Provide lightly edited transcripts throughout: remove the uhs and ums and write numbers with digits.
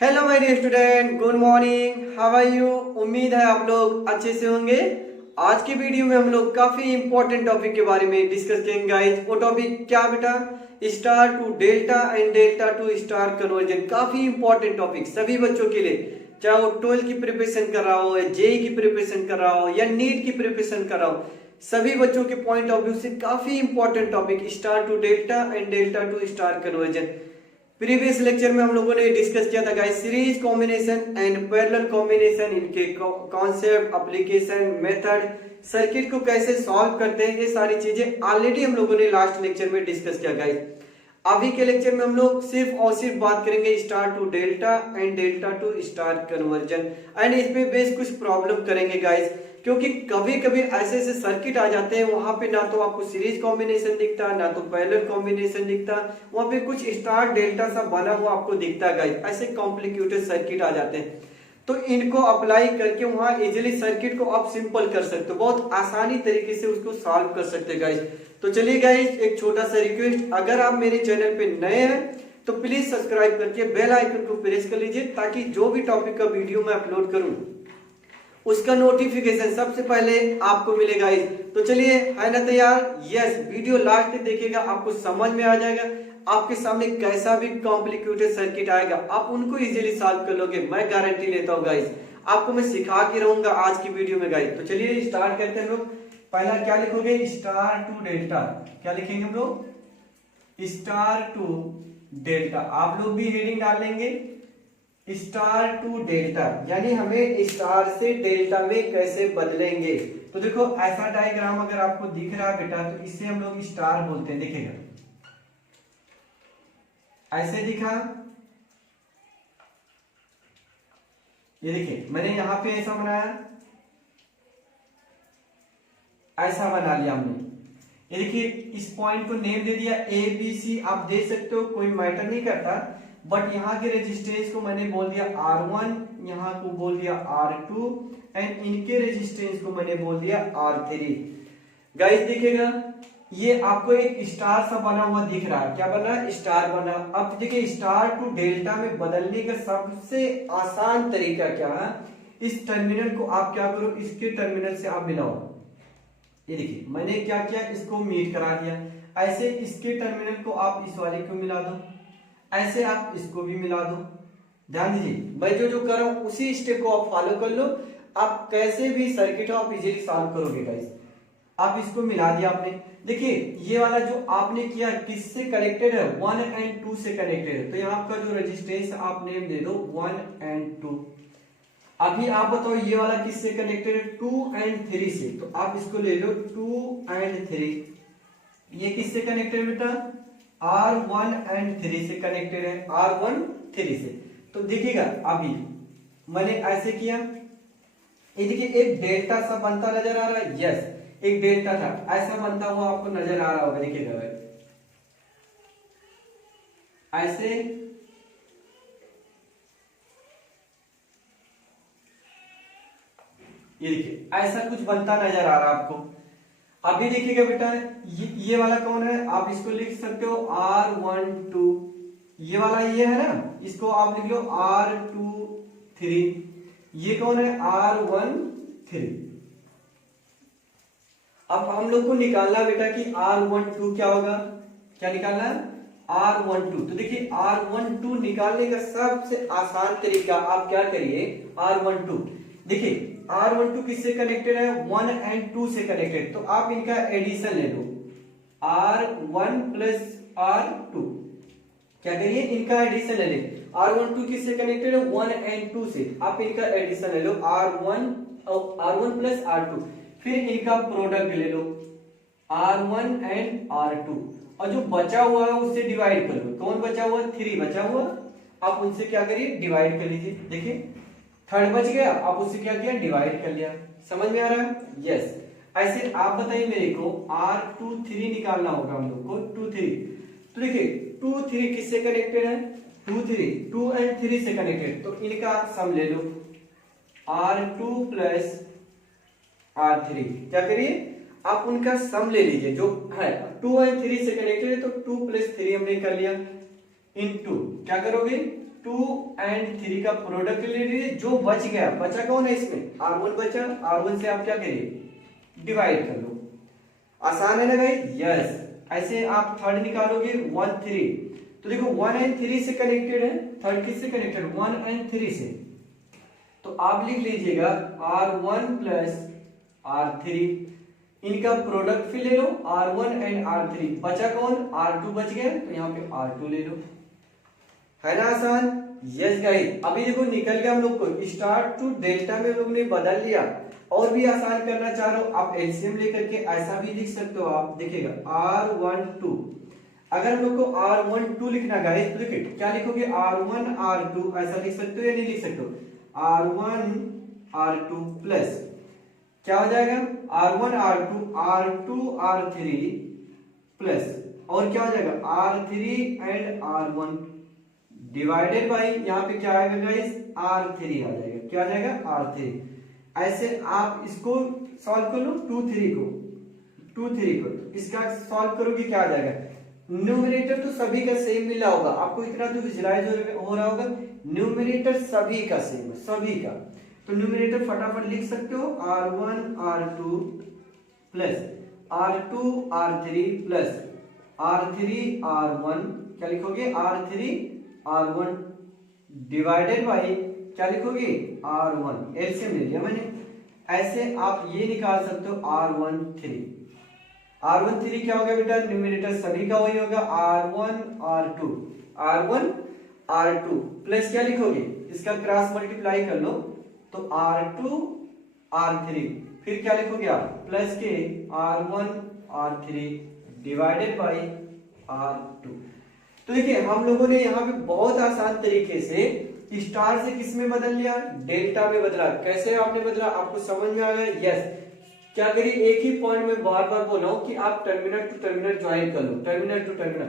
Hello my dear student, good morning. How are you? उम्मीद है आप लोग अच्छे से होंगे। आज की वीडियो में हम लोग काफी इंपॉर्टेंट टॉपिक के बारे में डिस्कस करेंगे गाइस। वो टॉपिक क्या बेटा? Star to delta and delta to star conversion. काफी इंपॉर्टेंट टॉपिक सभी बच्चों के लिए, चाहे वो 12 की प्रिपरेशन कर रहा हो या जेई की प्रिपरेशन कर रहा हो या नीट की प्रिपरेशन कर रहा हो, सभी बच्चों के पॉइंट ऑफ व्यू से काफी important topic star to delta and delta to star conversion. Previous lecture में हम लोगों ने डिस्कस किया था guys series combination and parallel combination, इनके कॉन्सेप्ट, एप्लीकेशन, मेथड, सर्किट को कैसे सॉल्व करते हैं, ये सारी चीजें ऑलरेडी हम लोगों ने लास्ट लेक्चर में डिस्कस किया गाइस। अभी के लेक्चर में हम लोग सिर्फ और सिर्फ बात करेंगे star to delta and delta to star conversion and इस पे बेस कुछ प्रॉब्लम करेंगे गाइस, क्योंकि कभी कभी ऐसे ऐसे सर्किट आ जाते हैं वहां पे ना तो आपको सीरीज कॉम्बिनेशन दिखता, ना तो पैरेलल कॉम्बिनेशन दिखता, वहां पे कुछ स्टार डेल्टा सा बना हुआ आपको दिखता है गाइस। ऐसे कॉम्प्लिकेटेड सर्किट आ जाते हैं, तो इनको अप्लाई करके वहां इजीली सर्किट को आप सिंपल कर सकते हो, बहुत आसानी तरीके से उसको सॉल्व कर सकते हैं गाइस। तो चलिए गाइस, एक छोटा सा रिक्वेस्ट, अगर आप मेरे चैनल पे नए हैं तो प्लीज सब्सक्राइब करके बेल आइकन को प्रेस कर लीजिए, ताकि जो भी टॉपिक का वीडियो मैं अपलोड करूं उसका नोटिफिकेशन सबसे पहले आपको मिलेगा। तो चलिए, है ना तैयार? यस, वीडियो लास्ट तक देखिएगा, आपको समझ में आ जाएगा। आपके सामने कैसा भी कॉम्प्लिकेटेड सर्किट आएगा आप उनको इजीली सॉल्व कर लोगे, मैं गारंटी लेता हूँ गाइस। आपको मैं सिखा के रहूंगा आज की वीडियो में गाइस। तो चलिए स्टार्ट करते हैं हम लोग। पहला क्या लिखोगे? Star to delta. क्या लिखेंगे हम लोग? Star to delta. आप लोग भी हेडिंग डाल लेंगे स्टार टू डेल्टा, यानी हमें स्टार से डेल्टा में कैसे बदलेंगे। तो देखो, ऐसा डायग्राम अगर आपको दिख रहा है बेटा, तो इसे हम लोग स्टार बोलते हैं। देखिएगा, ऐसे दिखा, ये देखिए मैंने यहां पे ऐसा बनाया, ऐसा बना लिया हमने। ये देखिए, इस पॉइंट को नेम दे दिया ए बी सी, आप दे सकते हो, कोई मैटर नहीं करता, बट यहाँ के रेजिस्टेंस को मैंने बोल दिया R1, यहाँ को बोल दिया R2 एंड इनके रेजिस्टेंस को मैंने बोल दिया R3। गाइस देखिएगा, ये आपको एक स्टार सा बना हुआ दिख रहा है। क्या बना? स्टार बना। अब देखिए, स्टार टू डेल्टा में बदलने का सबसे आसान तरीका क्या है? इस टर्मिनल को आप क्या करो, इसके टर्मिनल से आप मिलाओ। ये देखिए मैंने क्या किया, इसको मीट करा दिया। ऐसे इसके टर्मिनल को आप इस वाले को मिला दो, ऐसे आप इसको भी मिला दो। ध्यान दीजिए, मैं जो जो कर रहा हूं उसी स्टेप को आप फॉलो कर लो। आप कैसे भी सर्किट आप इजीली सॉल्व करोगे गाइस। आप इसको मिला दिया आपने। देखिए, ये वाला जो आपने किया किससे कनेक्टेड है? 1 एंड 2 से कनेक्टेड है। तो यहाँ आपका जो रेजिस्टेंस आप नेम दे दो 1 एंड 2। अभी आप बताओ ये वाला किससे कनेक्टेड है? 2 एंड 3 से। तो आप इसको ले लो 2 एंड 3। ये किससे कनेक्टेड है बेटा? R1 एंड 3 से कनेक्टेड है, R1 3 से। तो देखिएगा, अभी मैंने ऐसे किया, ये देखिए एक डेल्टा सा बनता नजर आ रहा है। यस, एक डेल्टा था ऐसा बनता हुआ आपको नजर आ रहा होगा। देखिएगा ऐसे, ये देखिए ऐसा कुछ बनता नजर आ रहा है आपको। अभी देखिएगा बेटा, ये वाला कौन है? आप इसको लिख सकते हो R12। ये वाला ये है ना, इसको आप लिख लो R23। ये कौन है? R13। अब हम लोग को निकालना बेटा कि R12 क्या होगा। क्या निकालना है? R12। तो देखिए, R12 निकालने का सबसे आसान तरीका आप क्या करिए, R12 देखिए, R12 किससे कनेक्टेड है? 1 एंड 2 से कनेक्टेड। तो आप इनका एडिशन ले लो, R1 प्लस R2। क्या करिए? इनका एडिशन ले ले। R12 किससे कनेक्टेड है? 1 एंड 2 से। आप इनका एडिशन ले लो, R1 प्लस R2। फिर इनका प्रोडक्ट ले लो, R1 एंड R2, और जो बचा हुआ है उससे डिवाइड कर लो। कौन बचा हुआ? 3 बचा हुआ, आप उनसे क्या करिए? डिवाइड कर लीजिए। देखिए, थर्ड बच गया, आप उससे क्या किया? डिवाइड कर लिया। समझ में आ रहा है? यस। ऐसे आप बताइए मेरे को, R23 निकालना होगा हम लोग को, 23। तो देखिए 2 3 किससे कनेक्टेड है? 2 एंड 3 से कनेक्टेड। तो इनका सम ले लो, R2 प्लस R3। क्या करिए? आप उनका सम ले लीजिए जो है। 2 एंड 3 से कनेक्टेड है, तो 2 प्लस 3 हमने कर लिया, इनटू क्या करोगे? 2 एंड 3 का प्रोडक्ट ले लीजिए, जो बच गया, बचा कौन है इसमें, R1 बचा, R1 से आप क्या करिए डिवाइड कर लो। आसान है ना भाई, यस। ऐसे आप थर्ड निकालोगे 1 3, तो देखो 1 एंड 3 से कनेक्टेड है, थर्ड किससे कनेक्टेड 1 एंड 3 से, तो आप लिख लीजिएगा R1 प्लस R3, इनका प्रोडक्ट फिर ले लो R1 एंड R3, बचा कौन R2 बच गया, तो यहाँ पे R2 ले लो, है ना आसान, यस गाइस। अभी देखो निकल गया हम लोग को स्टार टू डेल्टा में हम लोग ने बदल लिया। और भी आसान करना चाह रहे हो आप एलसीएम लेकर के ऐसा भी लिख सकते हो, आप देखिएगा R12, अगर हम लोग को R12 लिखना गाइस तो देखिए क्या लिखोगे R1 R2 ऐसा लिख सकते हो या नहीं लिख सकते हो, R1 R2 प्लस क्या हो जाएगा R1 R2 R2 R3 plus और क्या हो जाएगा R3 and R1 divided by यहाँ पे क्या आएगा गाइस R3 आ जाएगा, क्या आ जाएगा R3। ऐसे आप इसको सॉल्व कर लो 2 3 को इसका सॉल्व करोगे क्या आ जाएगा, न्यूमरेटर तो सभी का सेम मिला होगा, आपको इतना तो विजुलाइज हो रहा होगा, न्यूमरेटर सभी का सेम है, सभी का, तो न्यूमरेटर फटाफट लिख सकते हो R1 R2 plus R2 R3 plus R3 R1, क्या लिखोगे R3 R1 डिवाइडेड बाई क्या लिखोगे R1, एलसीएम ले लिया मैंने। ऐसे आप ये निकाल सकते हो R13 क्या हो गया बेटा, न्यूमरेटर सभी का वही होगा R1 R2 प्लस क्या लिखोगे, इसका क्रॉस मल्टीप्लाई कर लो तो R2 R3, फिर क्या लिखोगे आप प्लस के R1 R3 divided by R2। तो देखिए हम लोगों ने यहाँ पे बहुत आसान तरीके से स्टार से किस में बदल लिया, डेल्टा में बदला। कैसे आपने बदला आपको समझ में आ गया, यस। क्या करिए एक ही पॉइंट में बार बार बोल रहा हूं कि आप टर्मिनल टू टर्मिनल ज्वाइन कर लो, टर्मिनल टू टर्मिनल।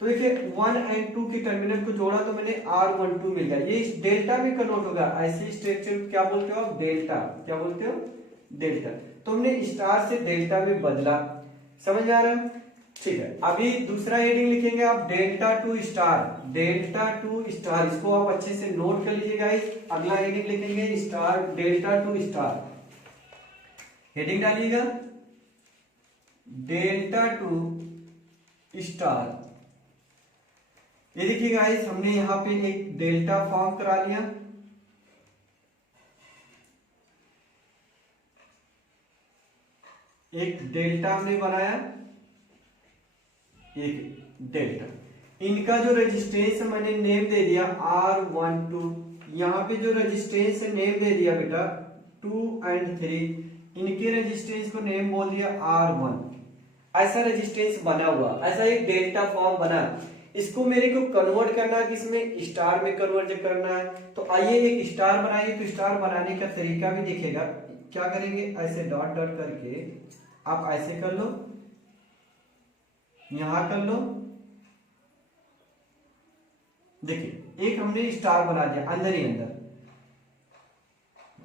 तो देखिए 1 एंड 2 की टर्मिनल को जोड़ा तो मैंने R12 मिल गया, ये इस डेल्टा में कन्वर्ट होगा। ऐसे स्ट्रक्चर क्या बोलते हो आप, डेल्टा, क्या बोलते हो डेल्टा। तो हमने स्टार से डेल्टा में बदला, समझ में आ रहा है, ठीक है। अभी दूसरा हेडिंग लिखेंगे आप delta to star, delta to star, इसको आप अच्छे से नोट कर लीजिएगा। अगला हेडिंग लिखेंगे star, delta to star, heading डालिएगा डेल्टा टू स्टार। ये देखिए गाइस हमने यहां पे एक डेल्टा फॉर्म करा लिया, एक डेल्टा हमने बनाया, एक डेल्टा। इनका जो रेजिस्टेंस मैंने नेम दे दिया R12, यहाँ पे जो रेजिस्टेंस नेम दे दिया बेटा 2 एंड 3, इनके रेजिस्टेंस को नेम बोल दिया R1। ऐसा रेजिस्टेंस बना हुआ, ऐसा एक डेल्टा फॉर्म बना। इसको मेरे को कन्वर्ट करना है किसमें, स्टार में कन्वर्ट करना है। तो आइए एक स्टार बनाइए। तो स्टार बनाने का तरीका भी दिखेगा, क्या करेंगे ऐसे डॉट डॉट करके आप ऐसे कर लो, यहां कर लो, देखिए एक हमने स्टार बना दिया अंदर ही अंदर,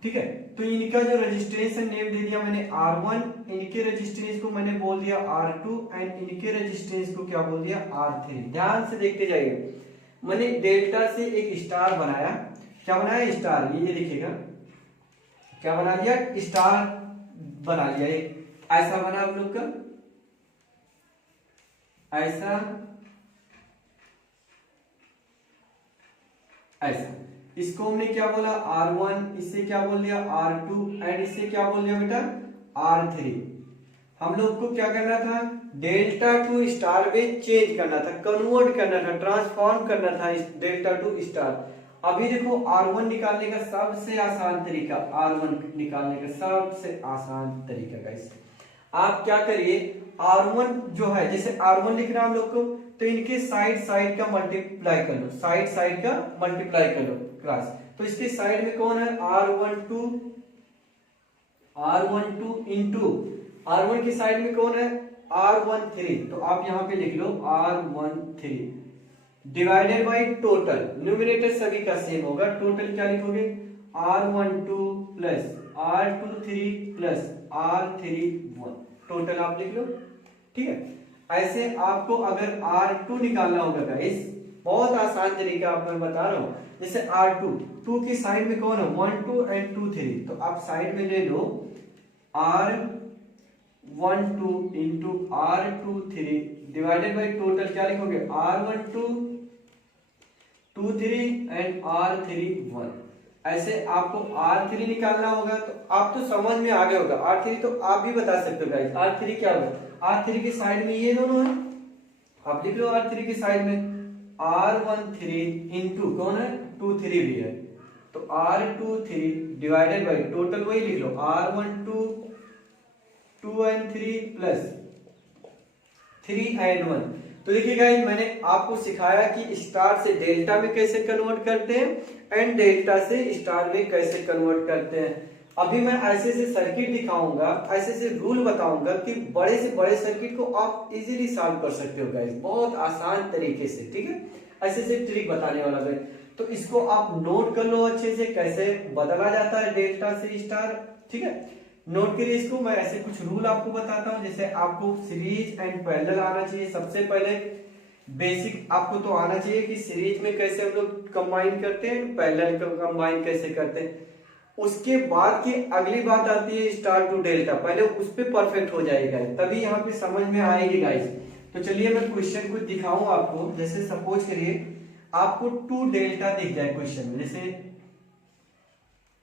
ठीक है। तो इनका जो रेजिस्टेंस नेम दे दिया मैंने R1, इनके रेजिस्टेंस को मैंने बोल दिया R2 एंड इनके रेजिस्टेंस को क्या बोल दिया R3। ध्यान से देखते जाइए, मैंने डेल्टा से एक स्टार बनाया, क्या बनाया स्टार, ये देखिएगा क्या बना दिया, स्टार बना लिया, एक ऐसा बना हम लोग का, ऐसा ऐसा। इसको हमने क्या बोला R1, इससे क्या बोल दिया R2 एंड इससे क्या बोल दिया बेटा R3। हम लोग को क्या करना था, डेल्टा टू स्टार में चेंज करना था, कन्वर्ट करना था, ट्रांसफॉर्म करना था इस डेल्टा टू स्टार। अभी देखो R1 निकालने का सबसे आसान तरीका, R1 निकालने का सबसे आसान तरीका गाइस, आप क्या करिए R1 जो है, जैसे R1 लिख रहा हम लोग को, तो इनके साइड का मल्टीप्लाई कर लो, साइड का मल्टीप्लाई कर लो क्रॉस। तो इसके साइड में कौन है R12 इंटू R1 की साइड में कौन है R13। तो आप यहां पे लिख लो R13 divided by total, numerator सभी का सेम होगा, टोटल क्या लिखोगे R12 plus R23 plus R31, total आप लिख लो, ठीक है। ऐसे आपको अगर R2 निकालना होगा गाइस, बहुत आसान तरीका आपको मैं बता रहा हूँ। जैसे R2, 2 की साइड में कौन है 1 2 एंड 2 3, तो आप साइड में ले लो R1 2 into R2 3 divided by total क्या लिखोगे R1 2 2 3 एंड R3 1। ऐसे आपको R3 निकालना होगा, तो आप तो समझ में आ गया होगा। R3 तो आप भी बता सकते हो गाइस, R3 क्या होगा। R3 के साइड में ये दोनों है, आप लिख लो R3 के साइड में R13 इंटू कौन है 2 3 भी है, तो R23 डिवाइडेड बाई टोटल वही लिख लो R12 2 एंड 3 प्लस 3 एंड 1। तो देखिए गाइस, मैंने आपको सिखाया कि स्टार से डेल्टा में कैसे कन्वर्ट करते हैं एंड डेल्टा से स्टार में कैसे कन्वर्ट करते हैं। अभी मैं ऐसे से सर्किट दिखाऊंगा, ऐसे से रूल बताऊंगा कि बड़े से बड़े सर्किट को आप इजीली सॉल्व कर सकते हो गाइस, बहुत आसान तरीके से। ठीक है, ऐसे से ट्रिक बताने वाला गाइस, तो इसको आप नोट कर लो अच्छे से, कैसे बदला जाता है डेल्टा से स्टार। ठीक है, नोट करिए इसको। मैं ऐसे कुछ रूल आपको बताता हूं, जैसे आपको सीरीज एंड पैरेलल आना चाहिए। सबसे पहले बेसिक आपको तो आना चाहिए कि सीरीज में कैसे हम लोग कंबाइन करते हैं, पैरेलल को कंबाइन कैसे करते हैं। उसके बाद की अगली बात आती है स्टार टू डेल्टा, पहले उस पे परफेक्ट हो जाएगा, तभी यहाँ पे समझ में आएगी गाइस। तो चलिए मैं क्वेश्चन कुछ दिखाऊं आपको। जैसे सपोज करिए आपको 2 डेल्टा दिख जाए क्वेश्चन में। जैसे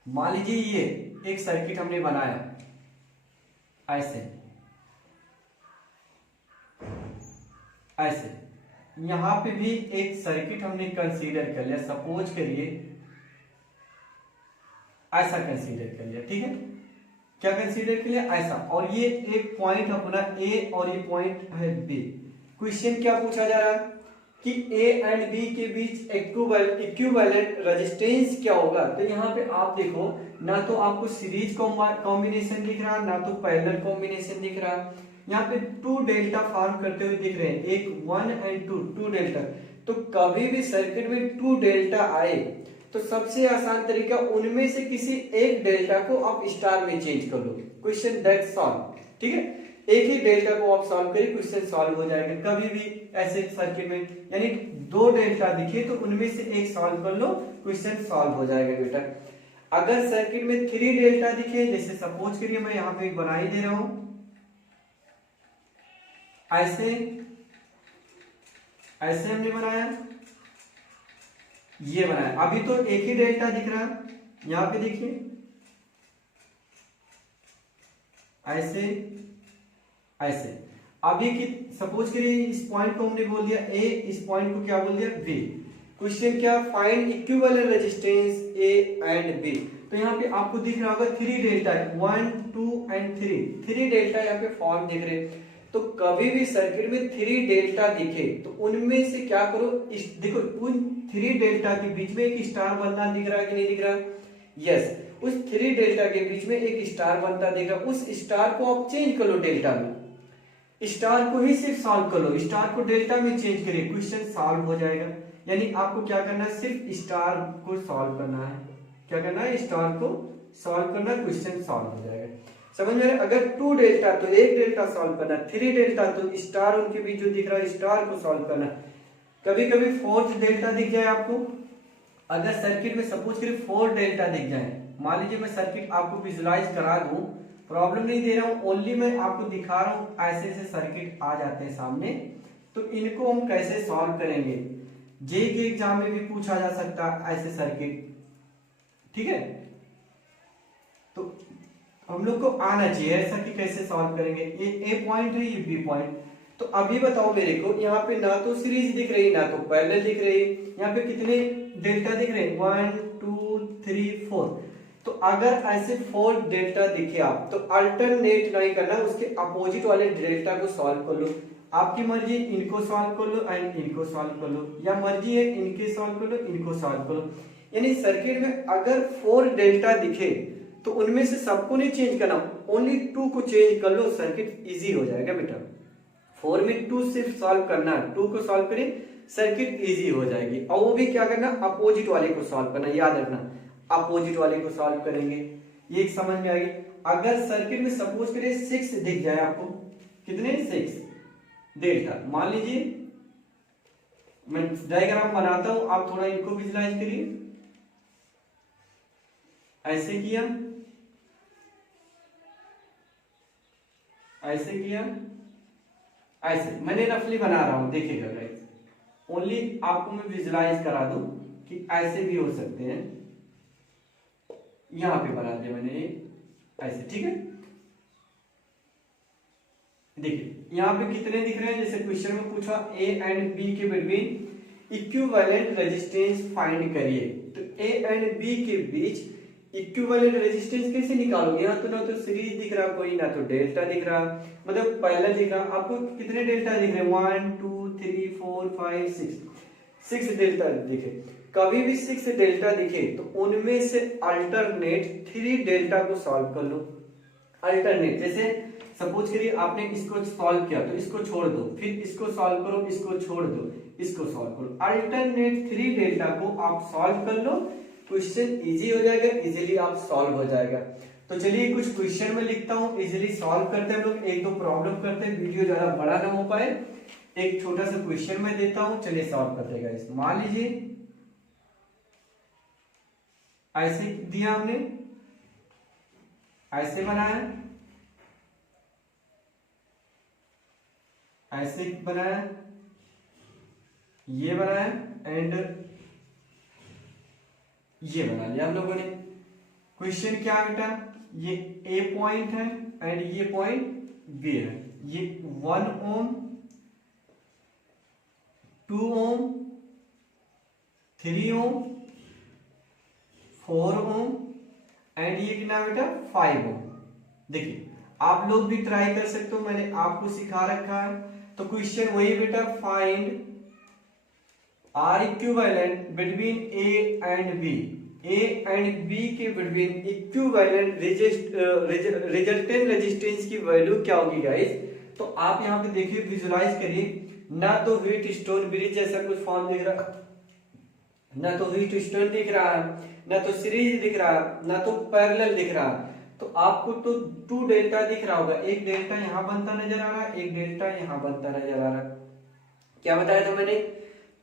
मान लीजिए ये एक सर्किट हमने बनाया ऐसे ऐसे, यहां पे भी एक सर्किट हमने कंसीडर कर लिया, सपोज करिए ऐसा कंसीडर कर लिया। ठीक है, क्या कंसीडर कर लिया ऐसा, और ये एक पॉइंट अपना ए और ये पॉइंट है बी। क्वेश्चन क्या पूछा जा रहा है कि ए एंड बी के बीच इक्विवेलेंट रेजिस्टेंस क्या होगा। तो यहाँ पे आप देखो, ना तो आपको सीरीज कॉम्बिनेशन दिख रहा, ना तो पैरेलल कॉम्बिनेशन दिख रहा। यहाँ पे 2 डेल्टा फॉर्म करते हुए दिख रहे हैं, एक 1 एंड 2 डेल्टा। तो कभी भी सर्किट में 2 डेल्टा आए तो सबसे आसान तरीका उनमें से किसी एक डेल्टा को आप स्टार में चेंज कर लो, क्वेश्चन दैट सॉल्व। ठीक है, एक ही डेल्टा को आप सॉल्व करिए, क्वेश्चन सॉल्व हो जाएगा। कभी भी ऐसे सर्किट में यानी 2 डेल्टा दिखे तो उनमें से एक सॉल्व कर लो, क्वेश्चन सॉल्व हो जाएगा बेटा। अगर सर्किट में 3 डेल्टा दिखे, जैसे सपोज करिए मैं यहाँ पे बना ही दे रहा हूं ऐसे ऐसे हमने बनाया, ये बनाया। अभी तो एक ही डेल्टा दिख रहा है, यहां पे देखिए ऐसे ऐसे। अभी की सपोज करिए इस पॉइंट को हमने बोल दिया ए, इस पॉइंट को क्या बोल दिया बी। क्वेश्चन क्या, find equivalent resistance A and B. तो यहाँ पे आपको दिख रहा होगा 3 डेल्टा, 1 2 एंड 3 डेल्टा यहाँ पे फॉर्म दिख रहे। तो कभी भी सर्किट में 3 डेल्टा दिखे तो उनमें से क्या करो, देखो उन 3 डेल्टा के बीच में एक स्टार बनता दिख रहा है कि नहीं दिख रहा। यस, उस 3 डेल्टा के बीच में एक स्टार बनता दिख रहा, उस स्टार को आप चेंज कर लो डेल्टा में, स्टार को ही सिर्फ सॉल्व कर लो, स्टार को डेल्टा में चेंज करिए, क्वेश्चन सॉल्व हो जाएगा। यानी आपको क्या करना है, सिर्फ स्टार को सॉल्व करना है। क्या करना है, स्टार को सॉल्व करना, क्वेश्चन सॉल्व हो जाएगा। समझ में? अगर 2 डेल्टा तो एक डेल्टा सॉल्व करना, 3 डेल्टा तो स्टार उनके बीच जो दिख रहा है स्टार को सॉल्व करना। कभी कभी 4th डेल्टा दिख जाए आपको, अगर सर्किट में सपोज करिए 4 डेल्टा दिख जाए, मान लीजिए मैं सर्किट आपको विजुलाइज करा दूं, प्रॉब्लम नहीं दे रहा हूं, ओनली मैं आपको दिखा रहा हूं ऐसे ऐसे सर्किट आ जाते हैं सामने, तो इनको हम कैसे सॉल्व करेंगे। जे के एग्जाम में भी पूछा जा सकता है ऐसे सर्किट। ठीक है, तो हम लोग को आना चाहिए ऐसा कि कैसे सॉल्व करेंगे। ये ए पॉइंट है, ये बी पॉइंट। तो अभी बताओ मेरे को, यहाँ पे ना तो सीरीज दिख रही ना तो पैरेलल दिख रही, यहाँ पे कितने डेल्टा दिख रहे हैं 1 2 3 4। तो अगर ऐसे 4 डेल्टा दिखे आप तो अल्टरनेट नहीं करना, उसके अपोजिट वाले डेल्टा को सॉल्व कर लो। आपकी मर्जी, इनको सॉल्व कर लो एंड इनको सॉल्व कर लो, या मर्जी है इनके सॉल्व कर लो इनको सॉल्व कर लो। यानी सर्किट में अगर 4 डेल्टा दिखे तो उनमें से सबको नहीं चेंज करना, ओनली 2 को चेंज कर लो, सर्किट इजी हो जाएगा बेटा। 4 में 2 सिर्फ सॉल्व करना है, 2 को सॉल्व करें सर्किट इजी हो जाएगी। और वो भी क्या करना, अपोजिट वाले को सॉल्व करना, याद रखना अपोजिट वाले को सॉल्व करेंगे। ये समझ में आएगी। अगर सर्किट में सपोज करें 6 दिख जाए आपको, कितने 6 डेल्टा, मान लीजिए मैं डायग्राम बनाता हूं, आप थोड़ा इनको विजुलाइज करिए। ऐसे किया, ऐसे किया, ऐसे मैंने रफली बना रहा हूं, देखिएगा गाइस, ओनली आपको मैं विजुलाइज करा दूं कि ऐसे भी हो सकते हैं। यहां पे बना दिया मैंने ऐसे, ठीक है। देखिए यहाँ पे कितने दिख रहे हैं, जैसे क्वेश्चन में पूछा ए एंड बी के बिटवीन इक्विवेलेंट रेजिस्टेंस फाइंड करिए। तो ए एंड बी के बीच इक्विवेलेंट रेजिस्टेंस कैसे निकालोगे? यहाँ तो ना तो सीरीज दिख रहा कोई, ना तो डेल्टा दिख रहा, मतलब पहला दिख रहा। आपको कितने डेल्टा दिख रहे हैं? 1 2 3 4 5 6 डेल्टा दिखे। कभी भी 6 डेल्टा दिखे तो उनमें से अल्टरनेट 3 डेल्टा को सॉल्व कर लो। अल्टरनेट, जैसे सपोज करिए आपने इसको सॉल्व किया तो इसको छोड़ दो, फिर इसको सॉल्व करो, इसको छोड़ दो, इसको सॉल्व करो। अल्टरनेट 3 डेल्टा को आप सॉल्व कर लो, क्वेश्चन इजी हो जाएगा, इजीली आप सॉल्व हो जाएगा। तो चलिए कुछ क्वेश्चन में लिखता हूं, इजीली सॉल्व करते हैं हम लोग। एक दो प्रॉब्लम करते हैं, वीडियो ज्यादा बड़ा ना हो पाए। एक छोटा सा क्वेश्चन में देता हूं, चलिए सॉल्व करते हैं गाइस। मान लीजिए ऐसे दिया हमने, ऐसे बनाया, ऐसे बनाया, ये बनाया एंड ये बना लिया हम लोगों ने। क्वेश्चन क्या है बेटा? ये ए पॉइंट है एंड ये पॉइंट बी है। ये 1 ओम, 2 ओम, 3 ओम, 4 ओम एंड ये कितना बेटा? 5 ओम। देखिए आप लोग भी ट्राई कर सकते हो, मैंने आपको सिखा रखा है। तो क्वेश्चन वही बेटा, find R equivalent between A and B. A and B के बिटवीन इक्विवेलेंट रिजल्टेंट रेजिस्टेंस की वैल्यू क्या होगी गाइस? तो आप यहाँ पे देखिए, विजुलाइज करिए। ना तो व्हीट स्टोन ब्रिज जैसा कुछ फॉर्म दिख रहा, ना तो व्हीट स्टोन दिख रहा, ना तो सीरीज दिख रहा, ना तो पैरेलल दिख रहा। तो आपको तो 2 डेल्टा दिख रहा होगा, एक डेल्टा यहां बनता नजर आ रहा है, एक डेल्टा यहां बनता नजर आ रहा है। क्या बताया था मैंने?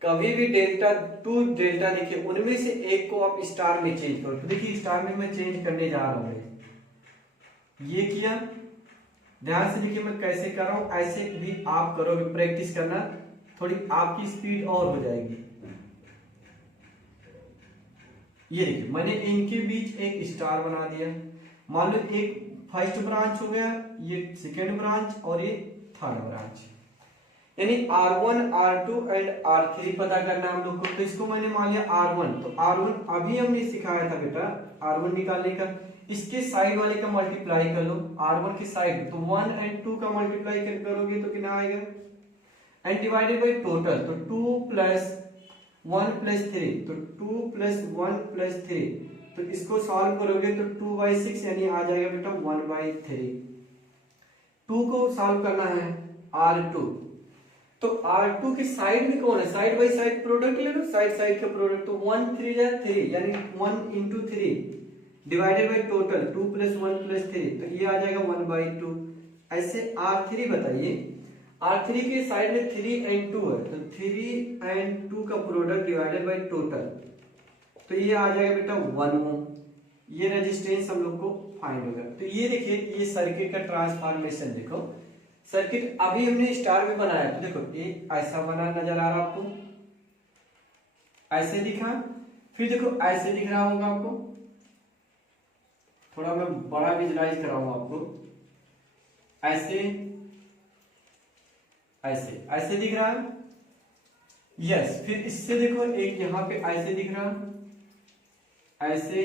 कभी भी डेल्टा 2 डेल्टा देखिए, उनमें से एक को आप स्टार में चेंज करो। तो देखिए स्टार में मैं चेंज करने जा रहा हूं, ये किया, ध्यान से देखिए मैं कैसे कर रहा हूं। ऐसे भी आप करोगे, प्रैक्टिस करना, थोड़ी आपकी स्पीड और हो जाएगी। ये देखिए मैंने इनके बीच एक स्टार बना दिया। मान लो एक फर्स्ट ब्रांच हो गया, ये सेकेंड ब्रांच और ये थर्ड ब्रांच, यानी R1 R2 एंड R3 पता करना हम लोग को। तो इसको मैंने मान लिया R1, तो R1 अभी हमने सिखाया था बेटा R1 निकालने का। इसके साइड वाले का मल्टीप्लाई कर लो, R1 के साइड, तो 1 एंड 2 का मल्टीप्लाई करोगे तो कितना आएगा? एंड डिवाइडेड बाई टोटल, तो 2 प्लस 1 प्लस 3, तो 2 प्लस 1 प्लस 3, तो इसको सॉल्व करोगे तो 2/6 यानी आ जाएगा बेटा 1/3। 2 को सॉल्व करना है R2, तो R2 के साइड में कौन है? साइड बाई साइड प्रोडक्ट ले लो, साइड साइड का प्रोडक्ट, तो 1 3 जा 3 यानी 1 into 3 divided by total 2 plus 1 plus 3, तो ये आ जाएगा 1/2। ऐसे R3 बताइए, R3 के साइड में 3 and 2 है, तो 3 and 2 का प्रोडक्ट डिवाइडेड बाई टोटल, तो ये आ जाएगा बेटा 1 ओम। ये रेजिस्टेंस हम लोग को फाइंड होगा। तो ये देखिए, ये सर्किट का ट्रांसफॉर्मेशन देखो। सर्किट अभी हमने स्टार में बनाया, तो देखो ये ऐसा बना नजर आ रहा आपको, ऐसे दिखा, फिर देखो ऐसे दिख रहा होगा आपको। थोड़ा मैं बड़ा विजुलाइज कराऊंगा आपको, ऐसे ऐसे ऐसे दिख रहा है, यस। फिर इससे देखो एक यहाँ पे ऐसे दिख रहा, ऐसे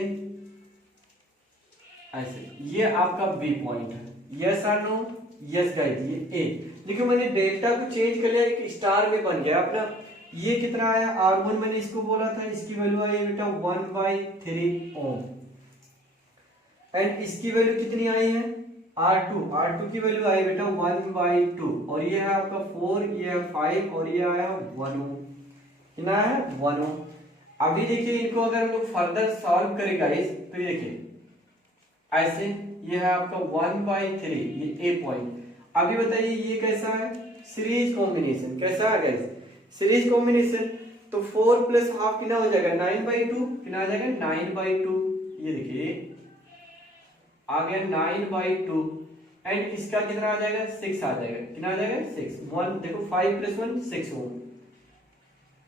ऐसे, ये आपका बी पॉइंट है, यस और नो? यस गाइस, ये ए। देखो मैंने डेल्टा को चेंज कर लिया, एक स्टार में बन गया अपना। ये कितना आया? R1 मैंने इसको बोला था, इसकी वैल्यू आई बेटा 1/3 ओम, एंड इसकी वैल्यू कितनी आई है? R2 की वैल्यू आई बेटा 1/2, और ये है आपका 4, ये है 5 और ये आया 1 ओम। कितना है? 1 ओम। अभी देखिए इनको अगर हम लोग फर्दर सॉल्व करें गाइस, तो ये देखिए ऐसे, ये है आपका 1/3, ये ए पॉइंट। अभी बताइए ये कैसा है? सीरीज कॉम्बिनेशन कैसा है गाइस? Series combination. तो 4 प्लस हाफ कितना हो जाएगा 9/2, कितना आ जाएगा 9/2। ये देखिए आ गया 9/2 एंड इसका कितना आ जाएगा 6 आ जाएगा, कितना आ जाएगा 6। 1 देखो 5 + 1 6 Ω,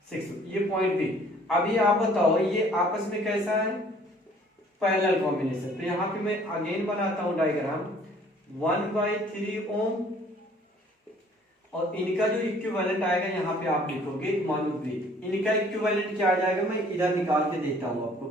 6 ये पॉइंट बी। अभी आप बताओ ये आपस में कैसा है पैरेलल कॉम्बिनेशन। तो यहाँ पे मैं अगेन बनाता हूं डायग्राम 1/3 ओम और इनका जो इक्विवेलेंट आएगा यहाँ पे आप लिखोगे मान लो बी। इनका इक्विवेलेंट क्या आ जाएगा मैं इधर निकाल के देता हूँ आपको।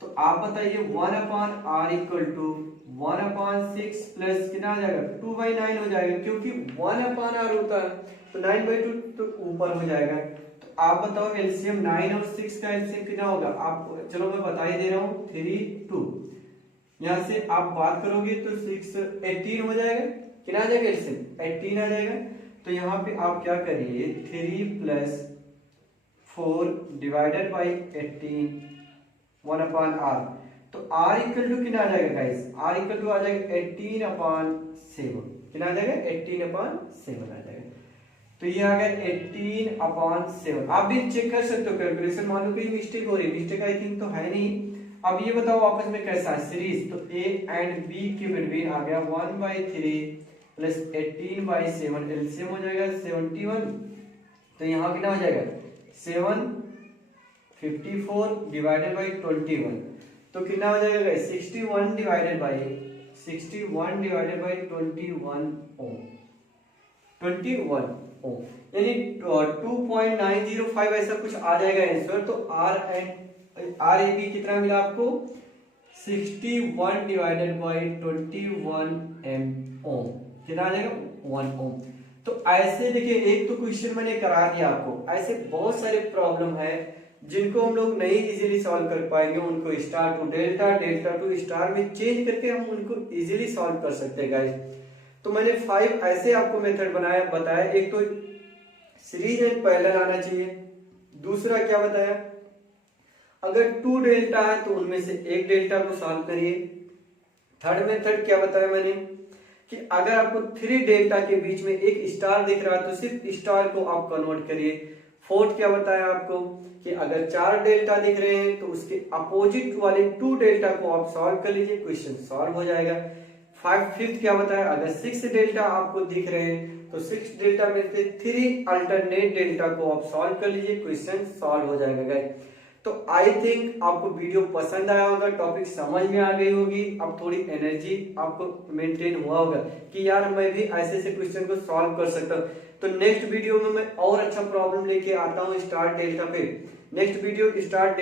तो आप बताइए 1/r = 1/6 प्लस कितना आ जाएगा 2/9 हो जाएगा, क्योंकि 1/r होता है तो 9/2 तो ऊपर हो जाएगा। तो आप बताओ एलसीएम 9 और 6 का एलसीएम कितना होगा। आप चलो मैं बता ही दे रहा हूँ 3 2। यहाँ से आप बात करोगे तो 6 18 हो जाएगा, कितना आ जाएगा एलसीएम 18 आ जाएगा। तो यहाँ पे आप क्या करिए 3 + 4 / 18 1/r। तो r = कितना आ जाएगा गाइस, r = आ जाएगा 18/7, कितना आ जाएगा 18/7 आ जाएगा। तो ये आ गया 18/7। आप भी चेक कर सकते हो कैलकुलेशन, मान लो कोई मिस्टेक हो रही है, मिस्टेक आई थिंक तो है नहीं। अब ये बताओ आपस में कैसा है सीरीज। तो a एंड b के बिटवीन आ गया 1/3 प्लस 18/7 एलसीएम हो जाएगा 71। तो यहाँ कितना हो जाएगा 7 54 / 21। तो कितना हो जाएगा 61 / 21 ओम, 21 ओम यानी 2.905 ऐसा कुछ आ जाएगा आंसर। तो आर ए बी कितना मिला आपको 61 / 21 ओम, कितना आ जाएगा 1 ओम। तो ऐसे देखिए एक तो क्वेश्चन मैंने करा दिया आपको, ऐसे बहुत सारे प्रॉब्लम है जिनको हम लोग नहीं इजीली सॉल्व कर पाएंगे। उनको star to delta, delta to star में चेंज करके हम उनको इजीली सॉल्व कर सकते हैं गाइस। तो मैंने 5 ऐसे आपको मेथड बताया। एक तो सीरीज एंड पैरेलल आना चाहिए। दूसरा क्या बताया, अगर 2 डेल्टा है तो उनमें से एक डेल्टा को सॉल्व करिए। थर्ड मेथड क्या बताया मैंने कि अगर आपको 3 डेल्टा के बीच में एक स्टार दिख रहा है तो सिर्फ स्टार को आप कन्वर्ट करिए। फोर्थ क्या बताया आपको कि अगर 4 डेल्टा दिख रहे हैं तो उसके अपोजिट वाले 2 डेल्टा को आप सॉल्व कर लीजिए, क्वेश्चन सॉल्व हो जाएगा। फिफ्थ क्या बताया, अगर 6 डेल्टा आपको दिख रहे हैं तो 6 डेल्टा में से 3 अल्टरनेट डेल्टा को आप सॉल्व कर लीजिए, क्वेश्चन सॉल्व हो जाएगा गाइस। तो आई थिंक आपको वीडियो पसंद आया होगा, टॉपिक समझ में आ गई होगी। अब थोड़ी एनर्जी आपको मेंटेन हुआ होगा कि यार मैं भी ऐसे ऐसे क्वेश्चन को सॉल्व कर सकता हूँ। तो नेक्स्ट वीडियो में मैं और अच्छा प्रॉब्लम लेके आता हूँ स्टार डेल्टा पे। Next video star